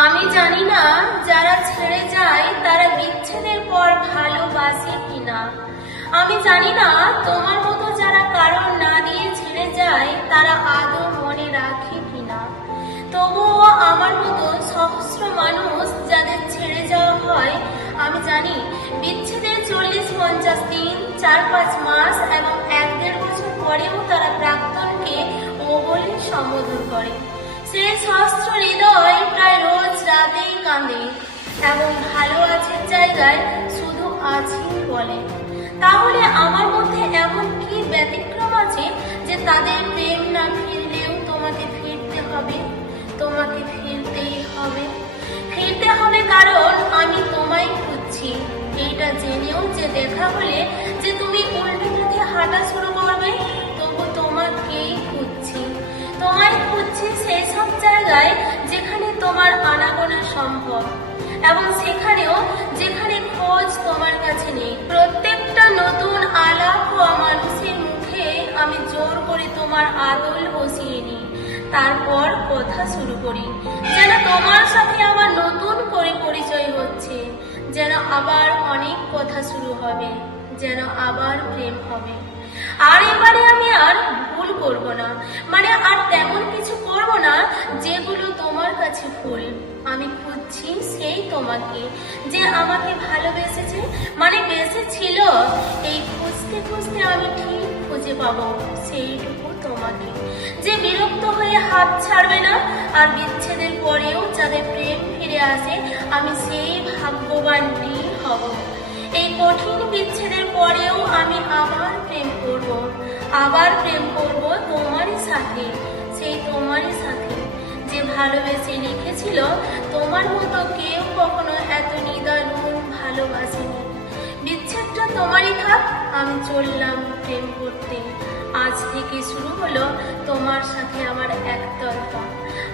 আমি জানি না যারা ছেড়ে যায়, তারা বিচ্ছেদের পর ভালোবাসে কিনা। আমি জানি না তোমার মতো যারা কারণ না দিয়ে ছেড়ে যায়, তারা আদৌ মনে রাখে কিনা। তবুও আমার মতো সহস্র মানুষ যাদের ছেড়ে যাওয়া হয়, আমি জানি বিচ্ছেদের চল্লিশ পঞ্চাশ দিন, চার পাঁচ মাস এবং এক দেড় বছর পরেও তারা প্রাক্তনকে ও বলে সম্বোধন করে। সেই সহস্র হৃদয় রাতেই কাঁদে এবং ভালো আছেন জায়গায় শুধু আছি বলে। তাহলে আমার মধ্যে এমন কি ব্যতিক্রম আছে যে তাদের প্রেম না ফিরলেও তোমাকে ফিরতে হবে? তোমাকে ফিরতেই হবে। ফিরতে হবে কারণ আমি তোমায় খুঁজছি। এইটা জেনেও যে দেখা হলে যে তুমি উল্টো পথে হাঁটা শুরু করবে এবং সেখানেও যেখানে খোঁজ তোমার কাছে নেই। প্রত্যেকটা নতুন আলাপ হওয়া মানুষের মুখে আমি জোর করে তোমার আদল বসিয়ে নিই। তারপর কথা শুরু করি। যেন তোমার সাথে আমার নতুন করে পরিচয় হচ্ছে। যেন আবার অনেক কথা শুরু হবে। যেন আবার প্রেম হবে। আর এবারে আমি আর ভুল করব না। মানে আর তেমন কিছু করব যেগুলো তোমার কাছে ভুল আমি খুঁজছি সেই তোমাকে যে আমাকে ভালোবেসেছে। মানে বেসেছিল এই খুঁজতে খুঁজতে আমি ঠিক খুঁজে পাবো সেইটুকু তোমাকে। যে বিরক্ত হয়ে হাত ছাড়বে না, আর বিচ্ছেদের পরেও যাদের প্রেম ফিরে আসে, আমি সেই ভাগ্যবানটি হব। এই কঠিন বিচ্ছেদের পরেও আমি আবার প্রেম করব, আবার প্রেম করব তোমারই সাথে। ভালোবেসে লিখেছিল, তোমার মতো কেউ কখনো এত নিদারুণ ভালোবাসেনি। বিচ্ছেদটা তোমারই থাক, আমি চললাম প্রেম করতে। আজ থেকে শুরু হলো তোমার সাথে আমার একতরফা।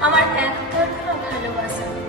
আমার একতরফা ভালোবাসা।